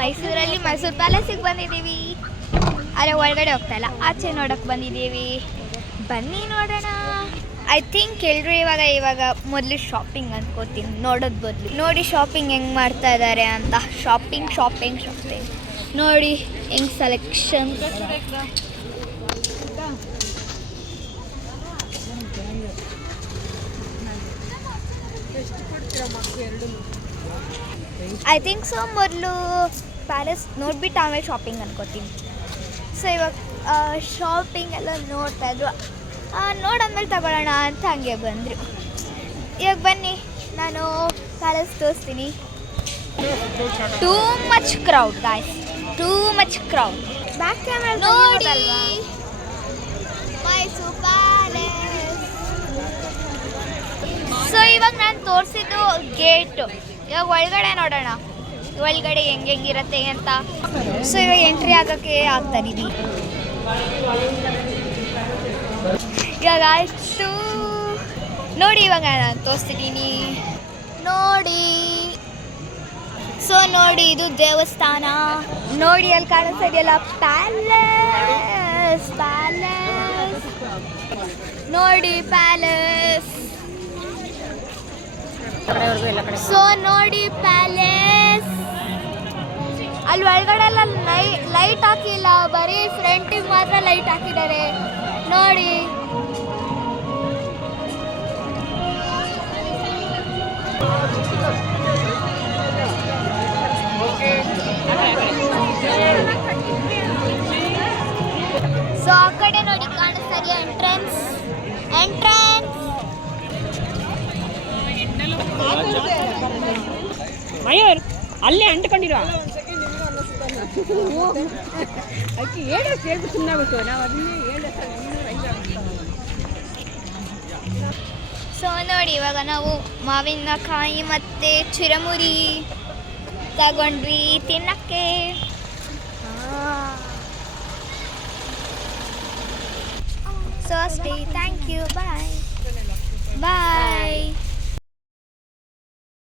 ಮೈಸೂರಲ್ಲಿ ಮೈಸೂರು ಪ್ಯಾಲೇಸಿಗೆ ಬಂದಿದ್ದೀವಿ. ಆದರೆ ಒಳಗಡೆ ಹೋಗ್ತಾ ಇಲ್ಲ, ಆಚೆ ನೋಡೋಕ್ಕೆ ಬಂದಿದ್ದೀವಿ. ಬನ್ನಿ ನೋಡೋಣ. ಐ ಥಿಂಕ್ ಎಲ್ಲರೂ ಇವಾಗ ಮೊದಲು ಶಾಪಿಂಗ್ ಅಂದ್ಕೋತೀನಿ, ನೋಡೋದು ಬದಲು. ನೋಡಿ ಶಾಪಿಂಗ್ ಹೆಂಗೆ ಮಾಡ್ತಾ ಇದ್ದಾರೆ ಅಂತ. ಶಾಪಿಂಗ್ ನೋಡಿ ಹೆಂಗೆ ಸೆಲೆಕ್ಷನ್. ಐ ಥಿಂಕ್ ಸೊ ಮೊದಲು ಪ್ಯಾಲೇಸ್ ನೋಡ್ಬಿಟ್ಟು ಆಮೇಲೆ ಶಾಪಿಂಗ್ ಅನ್ಕೋತೀನಿ. ಸೊ ಇವಾಗ ಶಾಪಿಂಗ್ ಎಲ್ಲ ನೋಡ್ತಾಯಿದ್ರು, ನೋಡಾದ್ಮೇಲೆ ತಗೊಳ್ಳೋಣ ಅಂತ ಹಂಗೆ ಬಂದರು. ಇವಾಗ ಬನ್ನಿ ನಾನು ಪ್ಯಾಲೇಸ್ ತೋರಿಸ್ತೀನಿ. Too much crowd guys, too much crowd. Back camera ನೋಡಿ ಮೈಸೂರು ಪ್ಯಾಲೇಸ್. ಸೊ ಇವಾಗ ನಾನು ತೋರಿಸಿದ್ದು ಗೇಟು. ಇವಾಗ ಒಳಗಡೆ ನೋಡೋಣ, ಒಳಗಡೆ ಹೆಂಗಿರುತ್ತೆ ಅಂತ. ಸೊ ಇವಾಗ ಎಂಟ್ರಿ ಆಗೋಕ್ಕೆ ಆಗ್ತಾ ಇದೀವಿ. ಇವಾಗ ಆಯಿತು ನೋಡಿ, ಇವಾಗ ನಾನು ತೋರಿಸ್ತಿದ್ದೀನಿ ನೋಡಿ. ಸೊ ನೋಡಿ ಇದು ದೇವಸ್ಥಾನ ನೋಡಿ, ಅಲ್ಲಿ ಕಾಣಿಸ್ತಾ ಇದೆಯಲ್ಲ ಪ್ಯಾಲೇಸ್ ನೋಡಿ, ಪ್ಯಾಲೇಸ್. ಸೊ ನೋಡಿ ಪ್ಯಾಲೇಸ್. ಅಲ್ಲಿ ಒಳಗಡೆ ಎಲ್ಲ ಲೈಟ್ ಹಾಕಿಲ್ಲ, ಬರೀ ಫ್ರಂಟಿಗೆ ಮಾತ್ರ ಲೈಟ್ ಹಾಕಿದ್ದಾರೆ ನೋಡಿ. ಸೊ ಆ ಕಡೆ ನೋಡಿ ಕಾಣಿಸ್ತಾ ಇದೆಯಾ ಎಂಟ್ರೆನ್ಸ್. ಮಯೂರ್ ಅಲ್ಲೇ ಅಂಟ್ಕೊಂಡಿರುವ ಅಕ್ಕಿ ಹೇಳ್ಬಿಟ್ಟು ಸುಮ್ಮನಾಗುತ್ತೆ. ನಾವು ಅದನ್ನೇ ಸೊ ನೋಡಿ ಇವಾಗ ನಾವು ಮಾವಿನಕಾಯಿ ಮತ್ತು ಚುರಮುರಿ ತಗೊಂಡ್ವಿ ತಿನ್ನಕ್ಕೆ. ಸೊ ಅಷ್ಟೇ, ಥ್ಯಾಂಕ್ ಯು, ಬಾಯ್.